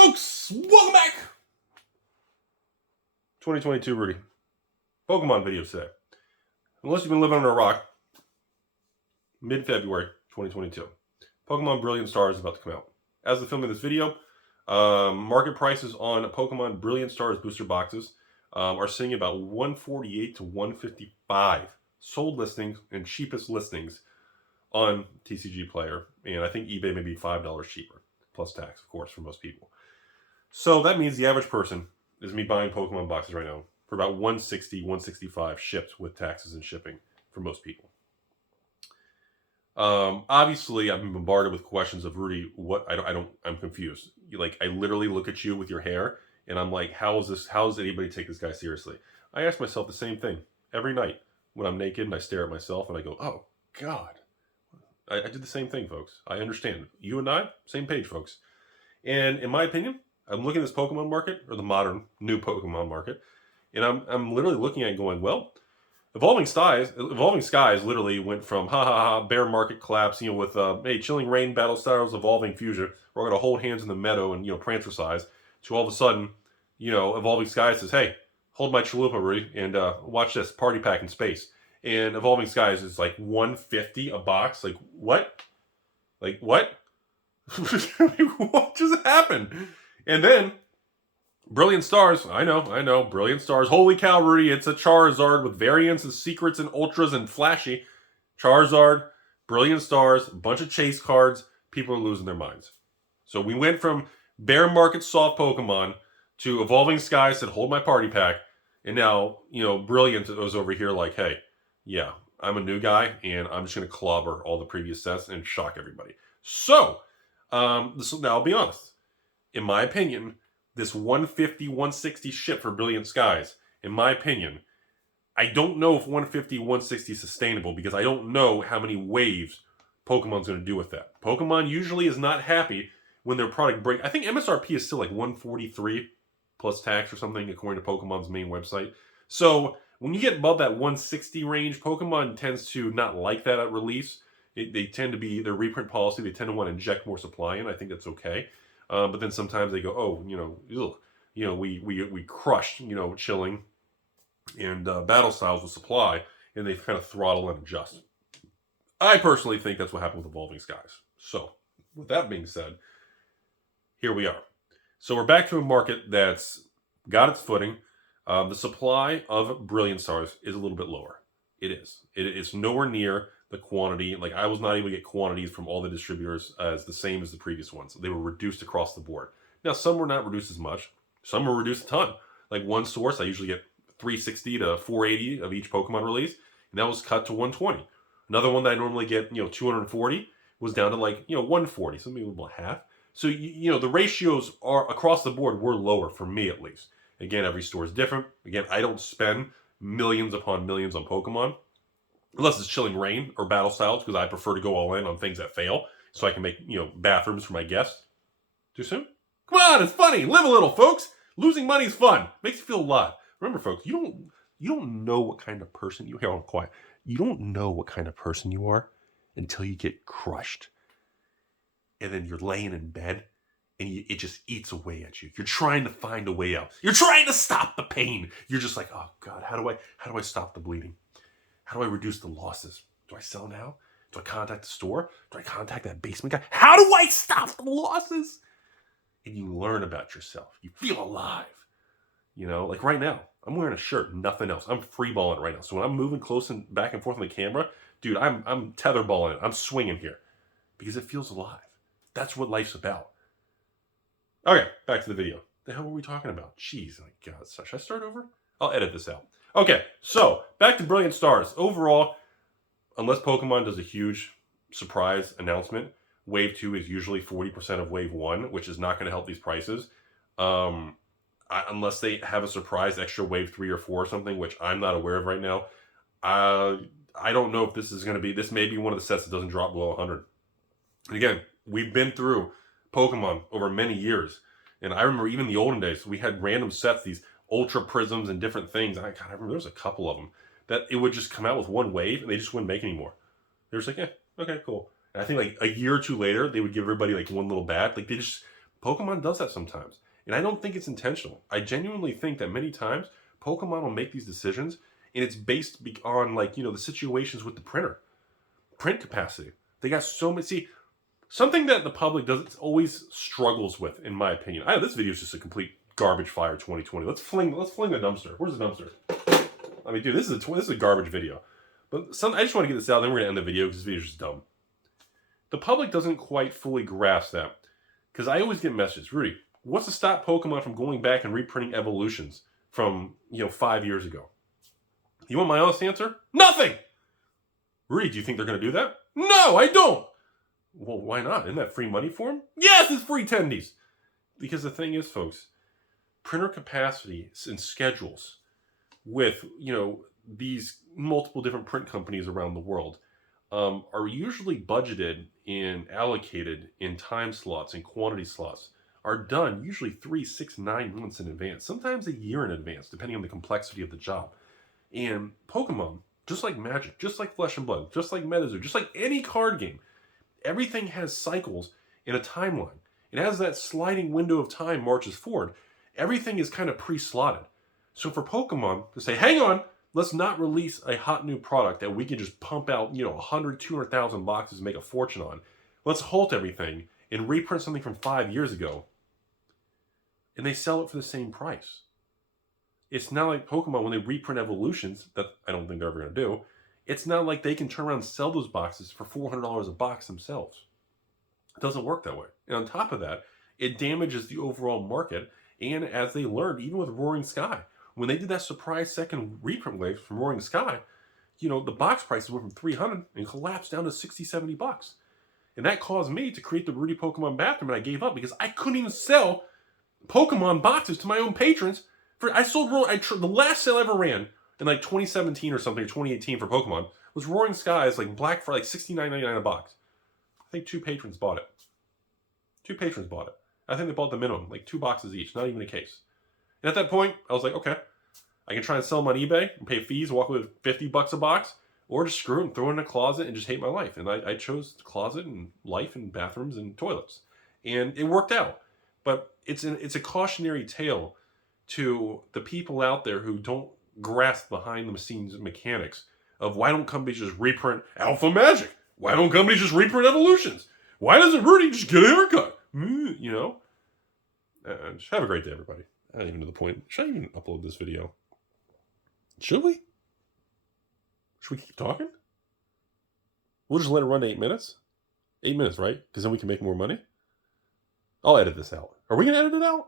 Folks, welcome back! 2022 Rudy. Pokemon videos today. Unless you've been living under a rock, mid-February 2022. Pokemon Brilliant Stars is about to come out. As of filming this video, market prices on Pokemon Brilliant Stars booster boxes are sitting about $148 to $155 sold listings and cheapest listings on TCG Player, and I think eBay may be $5 cheaper, plus tax, of course, for most people. So that means the average person is me buying Pokemon boxes right now for about $160, $165 shipped with taxes and shipping for most people. Obviously, I've been bombarded with questions of Rudy. I'm confused. I literally look at you with your hair, and I'm like, how does anybody take this guy seriously? I ask myself the same thing every night when I'm naked and I stare at myself and I go, oh God. I did the same thing, folks. I understand. You and I, same page, folks. And in my opinion, I'm looking at this Pokemon market, or the modern new Pokemon market, and I'm literally looking at it going, well, Evolving Skies literally went from bear market collapse, with hey, Chilling Reign, Battle Styles, Evolving Fusion, we're gonna hold hands in the meadow and Prancer size, to all of a sudden, Evolving Skies says, hey, hold my chalupa, Rudy, and watch this party pack in space. And Evolving Skies is like $150 a box. Like what? Like what? What just happened? And then Brilliant Stars. I know. Brilliant Stars. Holy cow, Rudy! It's a Charizard with variants and secrets and ultras and flashy. Charizard, Brilliant Stars, a bunch of chase cards. People are losing their minds. So we went from bear market soft Pokemon to Evolving Skies that hold my party pack, and now Brilliant was over here like, hey. Yeah, I'm a new guy, and I'm just going to clobber all the previous sets and shock everybody. So, now I'll be honest. In my opinion, this $150, $160 ship for Brilliant Skies, in my opinion, I don't know if $150, $160 is sustainable because I don't know how many waves Pokemon's going to do with that. Pokemon usually is not happy when their product breaks. I think MSRP is still like $143 plus tax or something, according to Pokemon's main website. So, when you get above that 160 range, Pokemon tends to not like that at release. They tend to be their reprint policy. They tend to want to inject more supply in. I think that's okay. But then sometimes they go, oh, we crushed, Chilling and Battle Styles with supply, and they kind of throttle and adjust. I personally think that's what happened with Evolving Skies. So, with that being said, here we are. So we're back to a market that's got its footing. The supply of Brilliant Stars is a little bit lower. It is. It's nowhere near the quantity. Like, I was not able to get quantities from all the distributors as the same as the previous ones. They were reduced across the board. Now, some were not reduced as much. Some were reduced a ton. Like, one source, I usually get 360 to 480 of each Pokemon release, and that was cut to 120. Another one that I normally get, 240 was down to 140, so maybe a little half. So, the ratios are across the board were lower for me at least. Again, every store is different. Again, I don't spend millions upon millions on Pokemon. Unless it's Chilling Reign or Battle Styles, because I prefer to go all in on things that fail. So I can make, bathrooms for my guests. Too soon? Come on, it's funny. Live a little, folks. Losing money is fun. Makes you feel alive. Remember, folks, you don't know what kind of person you are. Quiet. You don't know what kind of person you are until you get crushed. And then you're laying in bed. And it just eats away at you. You're trying to find a way out. You're trying to stop the pain. You're just like, oh God, how do I stop the bleeding? How do I reduce the losses? Do I sell now? Do I contact the store? Do I contact that basement guy? How do I stop the losses? And you learn about yourself. You feel alive. Like right now, I'm wearing a shirt, nothing else. I'm freeballing right now. So when I'm moving close and back and forth on the camera, dude, I'm tetherballing it. I'm swinging here because it feels alive. That's what life's about. Okay, back to the video. The hell were we talking about? Jeez, my God. Should I start over? I'll edit this out. Okay, so back to Brilliant Stars. Overall, unless Pokemon does a huge surprise announcement, Wave 2 is usually 40% of Wave 1, which is not going to help these prices. Unless they have a surprise extra Wave 3 or 4 or something, which I'm not aware of right now. I don't know if this is going to be... This may be one of the sets that doesn't drop below 100. And again, we've been through Pokemon over many years, and I remember even in the olden days we had random sets, these Ultra Prisms and different things. I remember there was a couple of them that it would just come out with one wave and they just wouldn't make anymore. They were just like, yeah, okay, cool. And I think like a year or two later they would give everybody like one little bat. Like they just Pokemon does that sometimes. And I don't think it's intentional. I genuinely think that many times Pokemon will make these decisions and it's based on, like, you know, the situations with the print capacity. They got so many. See, something that the public doesn't always struggles with, in my opinion. This video is just a complete garbage fire 2020. Let's fling the dumpster. Where's the dumpster? I mean, dude, this is a garbage video. But I just want to get this out, then we're going to end the video because this video is just dumb. The public doesn't quite fully grasp that. Because I always get messages, Rudy, what's to stop Pokemon from going back and reprinting evolutions from, 5 years ago? You want my honest answer? Nothing! Rudy, do you think they're going to do that? No, I don't! Well, why not? Isn't that free money for them? Yes, it's free tendies! Because the thing is, folks, printer capacity and schedules with, these multiple different print companies around the world are usually budgeted and allocated in time slots and quantity slots, are done usually 3, 6, 9 months in advance, sometimes a year in advance, depending on the complexity of the job. And Pokemon, just like Magic, just like Flesh and Blood, just like MetaZoo, just like any card game, everything has cycles in a timeline. And as that sliding window of time marches forward, everything is kind of pre-slotted. So for Pokemon to say, hang on, let's not release a hot new product that we can just pump out, 100, 200,000 boxes and make a fortune on. Let's halt everything and reprint something from 5 years ago. And they sell it for the same price. It's not like Pokemon, when they reprint evolutions, that I don't think they're ever going to do, it's not like they can turn around and sell those boxes for $400 a box themselves. It doesn't work that way. And on top of that, it damages the overall market. And as they learned, even with Roaring Sky, when they did that surprise second reprint wave from Roaring Sky, the box prices went from $300 and collapsed down to $60, $70. And that caused me to create the Rudy Pokemon bathroom, and I gave up because I couldn't even sell Pokemon boxes to my own patrons. The last sale I ever ran in like 2017 or something, or 2018 for Pokemon, was Roaring Skies, like Black for like $69.99 a box. I think 2 patrons bought it. 2 patrons bought it. I think they bought the minimum, like 2 boxes each, not even a case. And at that point, I was like, okay, I can try and sell them on eBay and pay fees, walk away with $50 a box, or just screw it and throw it in a closet and just hate my life. And I chose closet and life and bathrooms and toilets. And it worked out. But it's a cautionary tale to the people out there who don't grasp behind the scenes mechanics of why don't companies just reprint Alpha Magic? Why don't companies just reprint Evolutions? Why doesn't Rudy just get a haircut? Just have a great day, everybody. I don't even know the point. Should I even upload this video? Should we? Should we keep talking? We'll just let it run to 8 minutes? 8 minutes, right? Because then we can make more money? I'll edit this out. Are we going to edit it out?